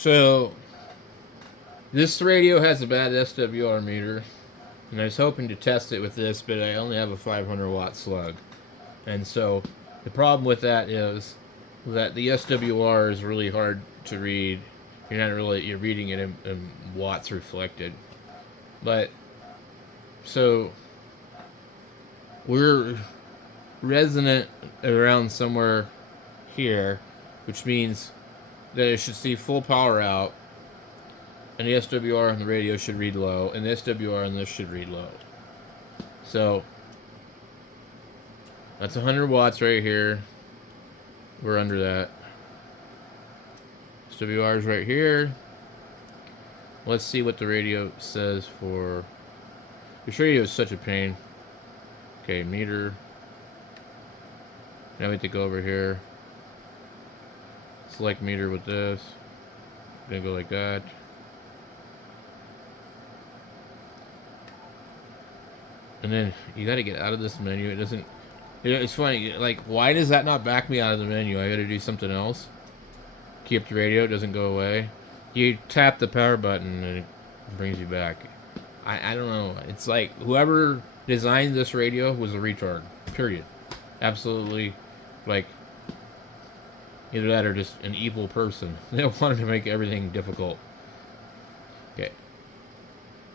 So this radio has a bad SWR meter, and I was hoping to test it with this, but I only have a 500 watt slug. And so the problem with that is that the SWR is really hard to read. You're reading it in watts reflected. But so we're resonant around somewhere here, which means that it should see full power out, and the SWR on the radio should read low, and the SWR on this should read low. So that's 100 watts right here. We're under that. SWR is right here. Let's see what the radio says for... This radio is such a pain. Okay, meter. Now we have to go over here. Select meter with this. Gonna go like that. And then you gotta get out of this menu. It doesn't... It's funny, like, why does that not back me out of the menu? I gotta do something else. Keep the radio, it doesn't go away. You tap the power button and it brings you back. I don't know. It's like whoever designed this radio was a retard. Period. Absolutely. Like, either that or just an evil person. They wanted to make everything difficult. Okay.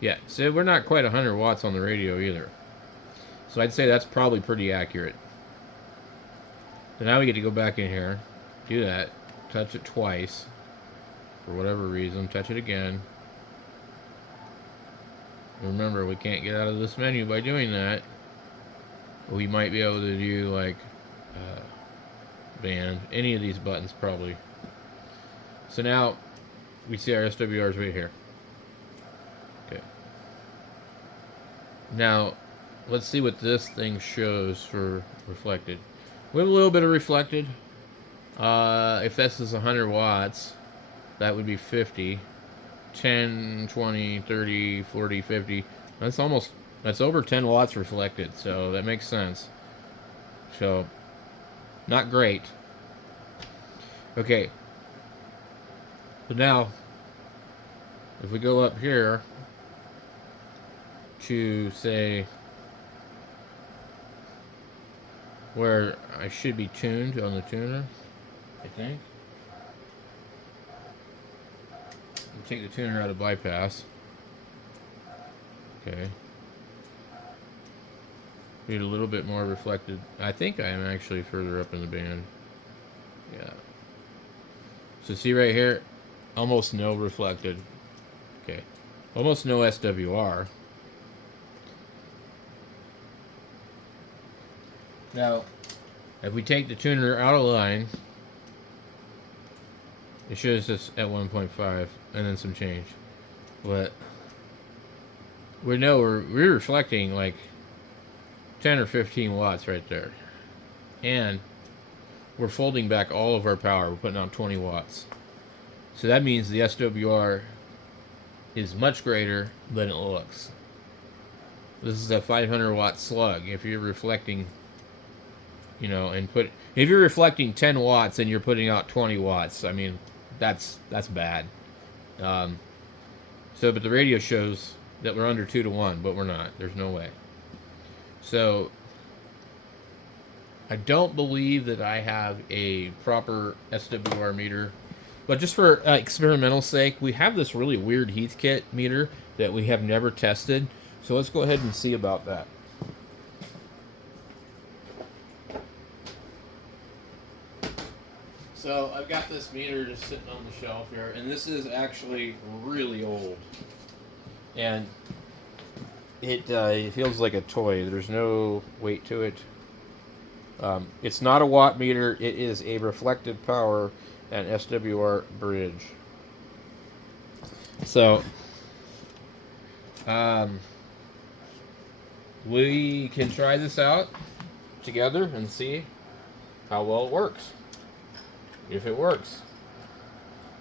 Yeah, so we're not quite 100 watts on the radio either. So I'd say that's probably pretty accurate. So now we get to go back in here, do that, touch it twice, for whatever reason, touch it again. Remember, we can't get out of this menu by doing that. We might be able to do like band, any of these buttons probably. So now we see our SWRs right here. Okay. Now let's see what this thing shows for reflected. We have a little bit of reflected. If this is 100 watts, that would be 50. 10, 20, 30, 40, 50. That's over 10 watts reflected, so that makes sense. So, not great. Okay. So now, if we go up here to, say, where I should be tuned on the tuner, I think. Take the tuner out of bypass. Okay. Need a little bit more reflected. I think I am actually further up in the band. Yeah. So see right here, almost no reflected. Okay. Almost no SWR. Now, if we take the tuner out of line, it shows us at 1.5 and then some change. But we're reflecting like 10 or 15 watts right there. And we're folding back all of our power. We're putting out 20 watts. So that means the SWR is much greater than it looks. This is a 500 watt slug. If you're reflecting, you know, if you're reflecting 10 watts and you're putting out 20 watts, I mean, that's bad. But the radio shows that we're under 2 to 1, but we're not. There's no way. So I don't believe that I have a proper SWR meter, but just for experimental sake, we have this really weird Heathkit meter that we have never tested. So let's go ahead and see about that. So I've got this meter just sitting on the shelf here, and this is actually really old. And it feels like a toy. There's no weight to it. It's not a watt meter. It is a reflected power and SWR bridge. So we can try this out together and see how well it works. If it works.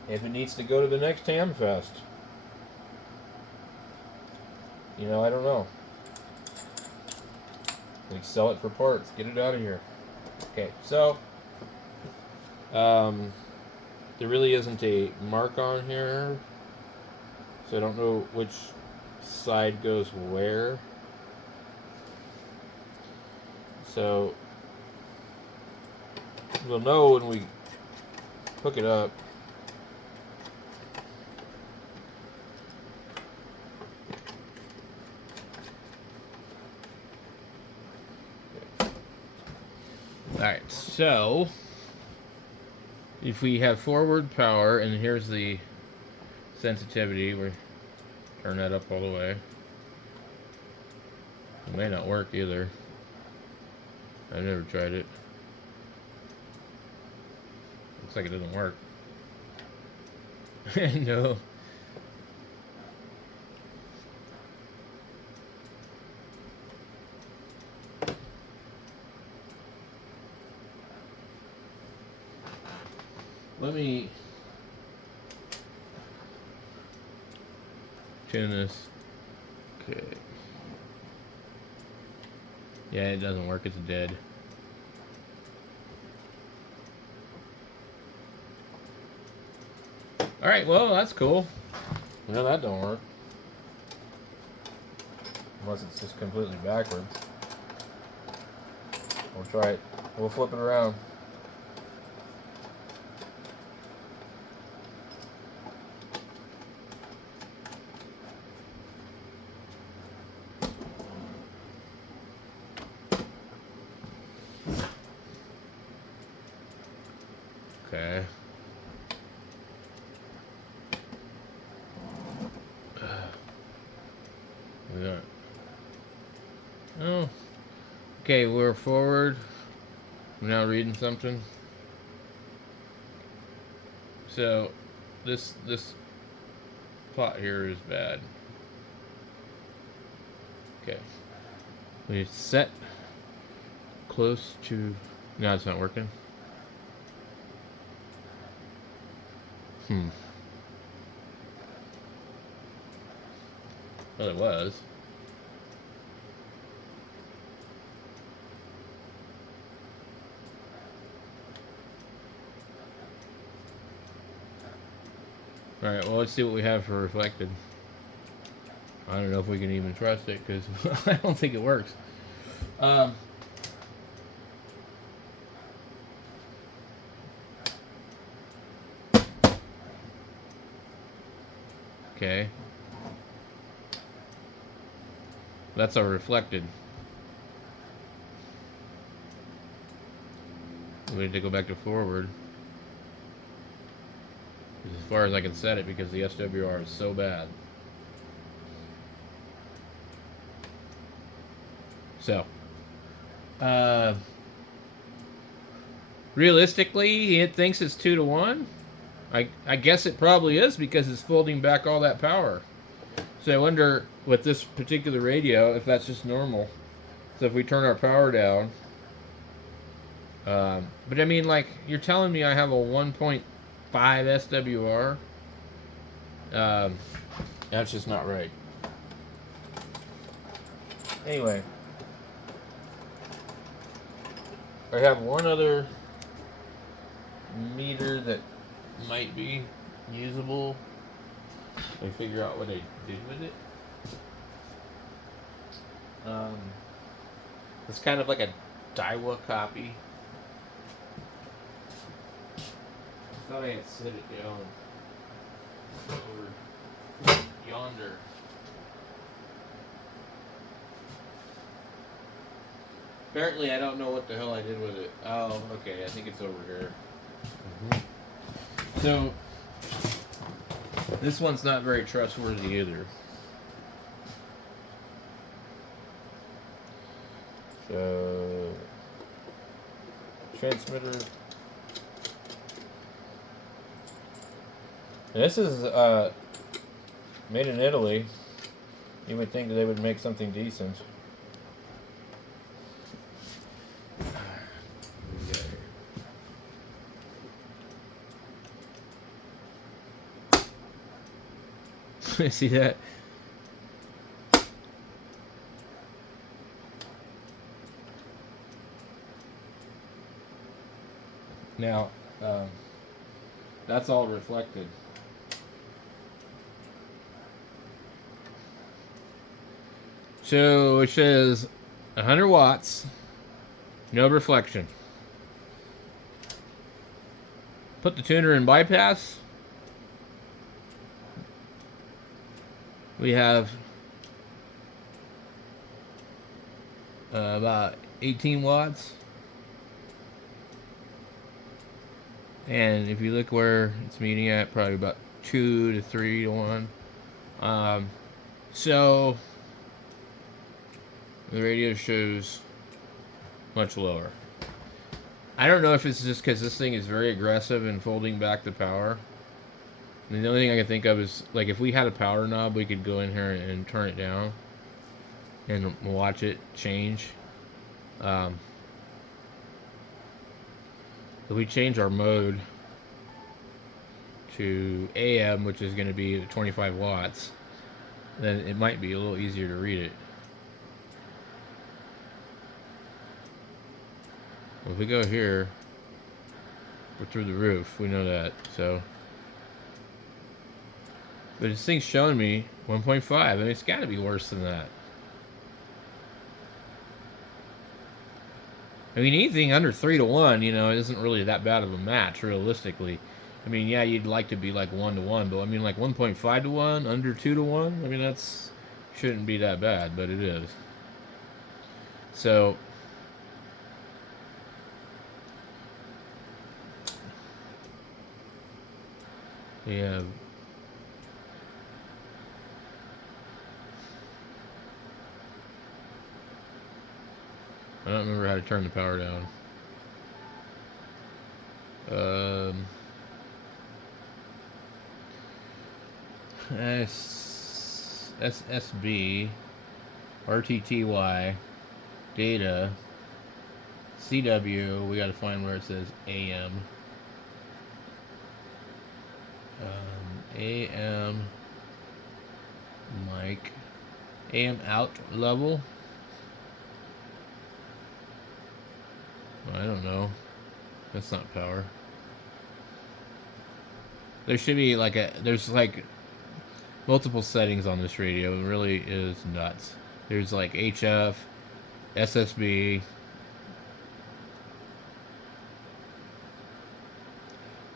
If it needs to go to the next Ham Fest. You know, I don't know. We sell it for parts. Get it out of here. Okay, so there really isn't a mark on here, so I don't know which side goes where. So we'll know when we hook it up. Alright, so if we have forward power, and here's the sensitivity, we're turn that up all the way. It may not work either. I've never tried it. Looks like it doesn't work. No. Let me tune this. Okay. Yeah, it doesn't work. It's dead. Alright, well, that's cool. No, that don't work. Unless it's just completely backwards. We'll try it. We'll flip it around. Okay. We got. Oh. Okay, we're forward. I'm now reading something. So, this plot here is bad. Okay. We set close to. No, it's not working. Well, it was. Alright, well, let's see what we have for reflected. I don't know if we can even trust it, because I don't think it works. Okay. That's our reflected. We need to go back to forward. As far as I can set it, because the SWR is so bad. So, realistically, it thinks it's 2-to-1. I guess it probably is, because it's folding back all that power. So I wonder, with this particular radio, if that's just normal. So if we turn our power down, but I mean, like, you're telling me I have a 1.5 SWR? That's just not right. Anyway, I have one other meter that might be usable. I figure out what I did with it. It's kind of like a Daiwa copy. I thought I had set it down over yonder. Apparently, I don't know what the hell I did with it. Oh, okay. I think it's over here. So, this one's not very trustworthy either. So, transmitter. And this is made in Italy. You would think that they would make something decent. See that? Now, That's all reflected. So it says 100 watts, no reflection. Put the tuner in bypass. We have about 18 watts. And if you look where it's meeting at, probably about 2 to 3 to 1. So the radio shows much lower. I don't know if it's just because this thing is very aggressive in folding back the power. And the only thing I can think of is, like, if we had a power knob, we could go in here and turn it down and watch it change. If we change our mode to AM, which is going to be 25 watts, then it might be a little easier to read it. If we go here, we're through the roof. We know that. So, but this thing's showing me 1.5. I mean, it's got to be worse than that. I mean, anything under 3 to 1, you know, isn't really that bad of a match, realistically. I mean, yeah, you'd like to be like 1 to 1, but I mean, like 1.5 to 1, under 2 to 1. I mean, that's shouldn't be that bad, but it is. So, we have I don't remember how to turn the power down. SSB, RTTY, data, CW. We got to find where it says AM. AM mic, AM out level. I don't know. That's not power. There should be like there's like multiple settings on this radio. It really is nuts. There's like HF, SSB,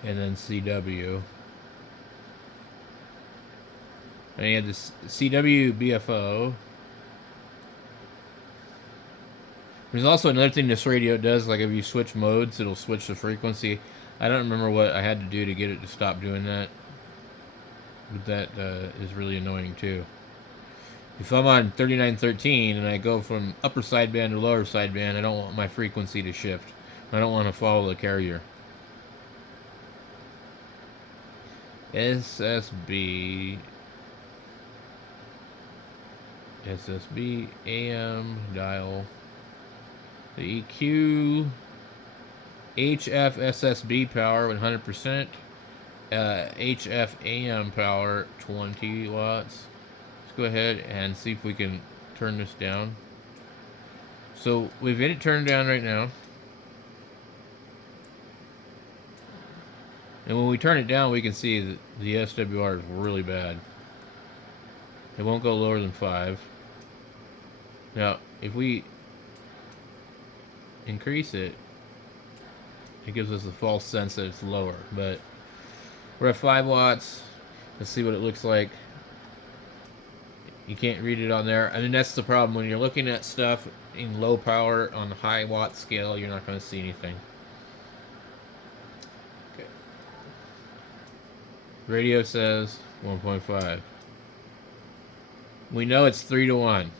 and then CW. And you have this CW BFO. There's also another thing this radio does, like if you switch modes, it'll switch the frequency. I don't remember what I had to do to get it to stop doing that. But that is really annoying too. If I'm on 3913 and I go from upper sideband to lower sideband, I don't want my frequency to shift. I don't want to follow the carrier. SSB AM dial. The EQ HF SSB power 100%. HF AM power 20 watts. Let's go ahead and see if we can turn this down. So we've got it turned down right now. And when we turn it down, we can see that the SWR is really bad. It won't go lower than 5. Now, if we increase it, it gives us a false sense that it's lower. But we're at 5 watts. Let's see what it looks like. You can't read it on there. I mean, that's the problem. When you're looking at stuff in low power on the high watt scale, you're not going to see anything. Okay. Radio says 1.5. We know it's 3 to 1.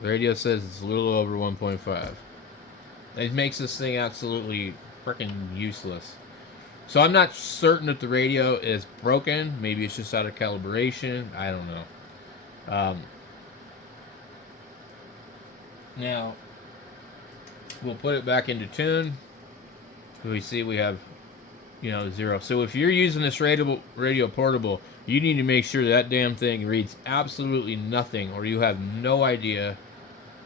The radio says it's a little over 1.5. It makes this thing absolutely freaking useless. So I'm not certain that the radio is broken. Maybe it's just out of calibration. I don't know. Now, we'll put it back into tune. We see we have, 0. So if you're using this radio portable, you need to make sure that damn thing reads absolutely nothing, or you have no idea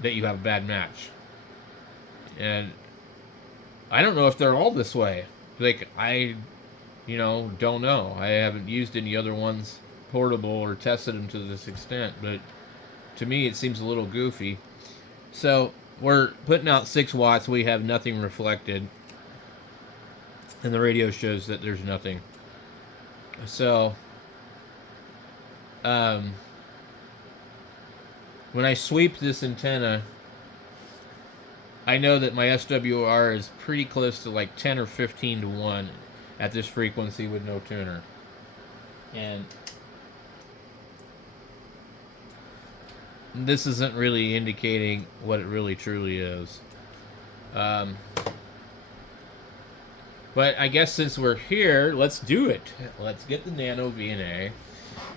that you have a bad match. And I don't know if they're all this way. Like, I you know, don't know. I haven't used any other ones portable or tested them to this extent, but to me it seems a little goofy. So we're putting out 6 watts. We have nothing reflected, and the radio shows that there's nothing. So um, when I sweep this antenna, I know that my SWR is pretty close to like 10 or 15 to 1 at this frequency with no tuner. And this isn't really indicating what it really truly is. But I guess since we're here, let's do it. Let's get the NanoVNA.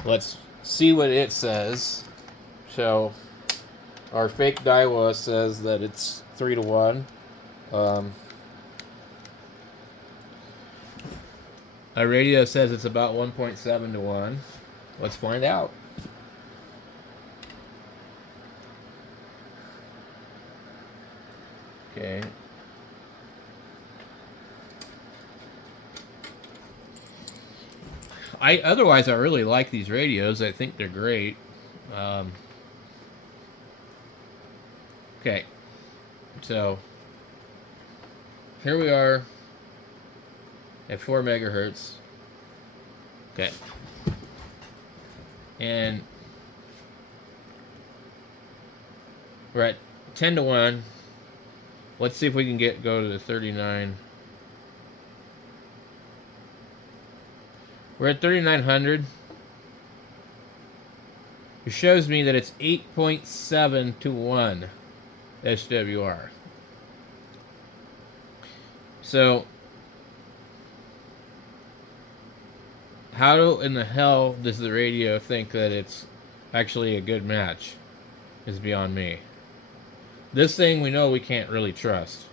Let's see what it says. So our fake Daiwa says that it's 3 to 1. Our radio says it's about 1.7 to 1. Let's find out. Okay. Otherwise I really like these radios. I think they're great. Okay. So here we are at 4 megahertz. Okay. And we're at 10 to 1. Let's see if we can go to the 39. We're at 3900. It shows me that it's 8.7 to 1 SWR. So how in the hell does the radio think that it's actually a good match is beyond me. This thing we know we can't really trust.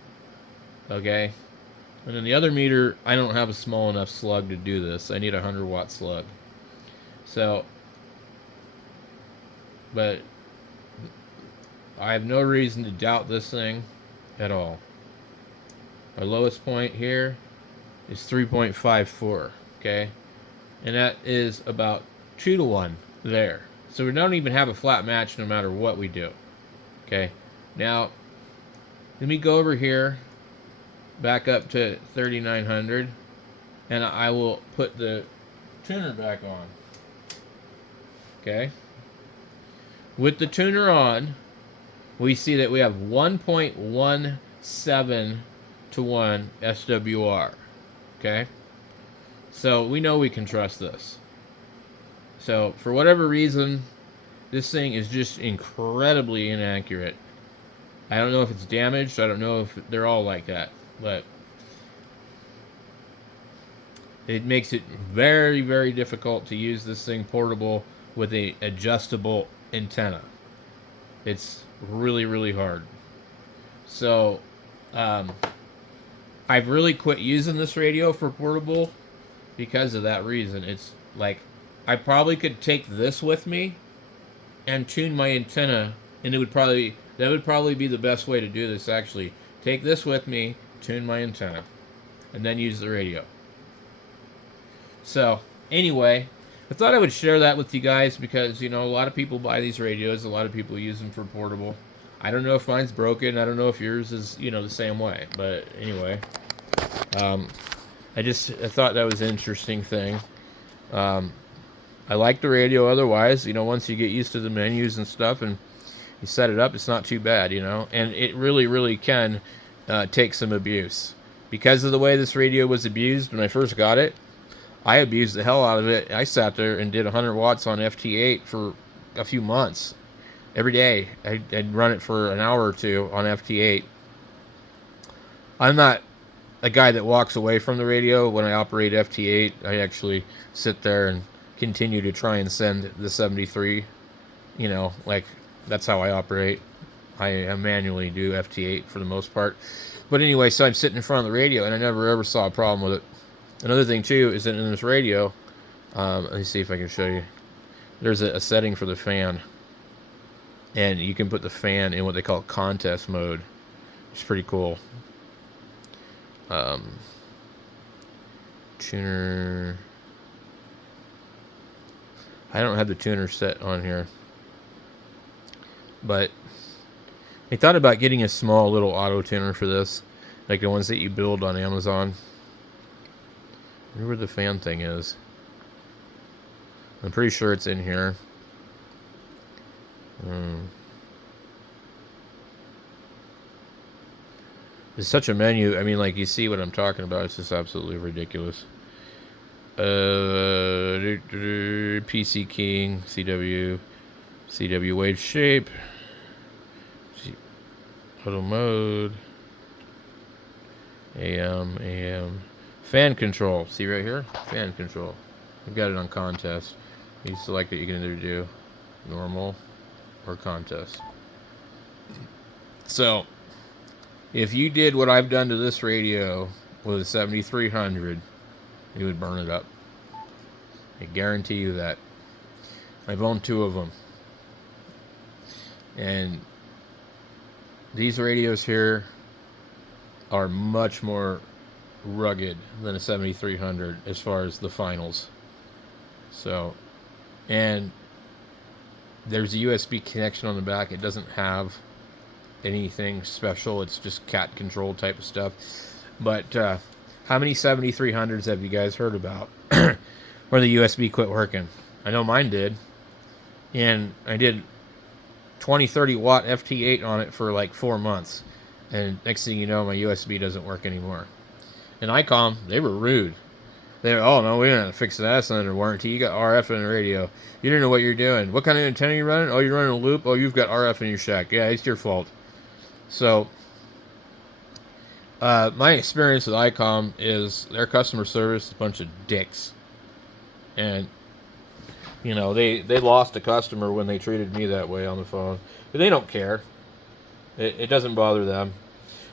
Okay? And then the other meter, I don't have a small enough slug to do this. I need a 100 watt slug. So, but I have no reason to doubt this thing at all. Our lowest point here is 3.54, okay? And that is about 2 to 1 there. So we don't even have a flat match no matter what we do. Okay, now let me go over here, back up to 3900, and I will put the tuner back on. Okay, with the tuner on, we see that we have 1.17 to 1 SWR. Okay, so we know we can trust this. So for whatever reason, this thing is just incredibly inaccurate. I don't know if it's damaged. I don't know if they're all like that, but it makes it very, very difficult to use this thing portable with a adjustable antenna. It's really, really hard. So I've really quit using this radio for portable because of that reason. It's like I probably could take this with me and tune my antenna, and that would probably be the best way to do this. Actually, take this with me, tune my antenna, and then use the radio. So anyway, I thought I would share that with you guys because, you know, a lot of people buy these radios, a lot of people use them for portable. I don't know if mine's broken. I don't know if yours is, you know, the same way. But anyway, I thought that was an interesting thing. I like the radio otherwise. You know, once you get used to the menus and stuff and you set it up, it's not too bad, you know. And it really, really can take some abuse. Because of the way this radio was abused when I first got it, I abused the hell out of it. I sat there and did 100 watts on FT8 for a few months. Every day, I'd run it for an hour or two on FT8. I'm not a guy that walks away from the radio when I operate FT8. I actually sit there and continue to try and send the 73. You know, like, that's how I operate. I manually do FT8 for the most part. But anyway, so I'm sitting in front of the radio, and I never ever saw a problem with it. Another thing, too, is that in this radio, let me see if I can show you. There's a setting for the fan. And you can put the fan in what they call contest mode. It's pretty cool. tuner. I don't have the tuner set on here. But I thought about getting a small little auto tuner for this. Like the ones that you build on Amazon. I wonder where the fan thing is. I'm pretty sure it's in here. It's such a menu. I mean, like, you see what I'm talking about. It's just absolutely ridiculous. PC King, CW wave shape, auto mode, AM, fan control. See right here? Fan control. I've got it on contest. You select it, you can either do normal or contest. So, if you did what I've done to this radio with a 7300, you would burn it up. I guarantee you that. I've owned 2 of them. And these radios here are much more rugged than a 7300 as far as the finals. So, and there's a USB connection on the back. It doesn't have anything special. It's just cat control type of stuff. But how many 7300s have you guys heard about where the USB quit working? I know mine did. And I did 20-30 watt FT8 on it for like 4 months. And next thing you know, my USB doesn't work anymore. And ICOM, they were rude. They were, oh no, we didn't have to fix that. That's under warranty. You got RF in the radio. You didn't know what you're doing. What kind of antenna are you running? Oh, you're running a loop? Oh, you've got RF in your shack. Yeah, it's your fault. So, my experience with ICOM is their customer service is a bunch of dicks. And, you know, they lost a customer when they treated me that way on the phone. But they don't care. It doesn't bother them.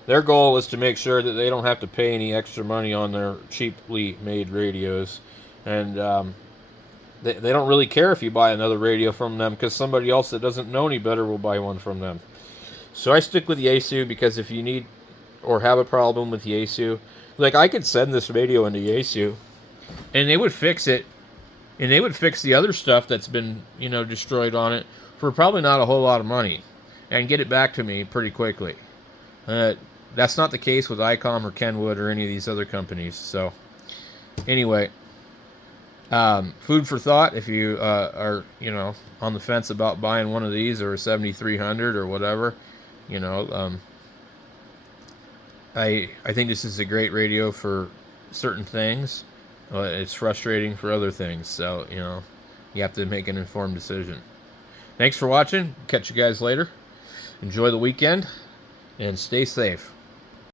Their goal is to make sure that they don't have to pay any extra money on their cheaply made radios. And they don't really care if you buy another radio from them, because somebody else that doesn't know any better will buy one from them. So I stick with Yaesu, because if you need or have a problem with Yaesu, like, I could send this radio into Yaesu and they would fix it, and they would fix the other stuff that's been, you know, destroyed on it for probably not a whole lot of money and get it back to me pretty quickly. That's not the case with ICOM or Kenwood or any of these other companies. So anyway, food for thought if you are, you know, on the fence about buying one of these or a 7300 or whatever. You know, I think this is a great radio for certain things. It's frustrating for other things. So, you know, you have to make an informed decision. Thanks for watching. Catch you guys later. Enjoy the weekend and stay safe.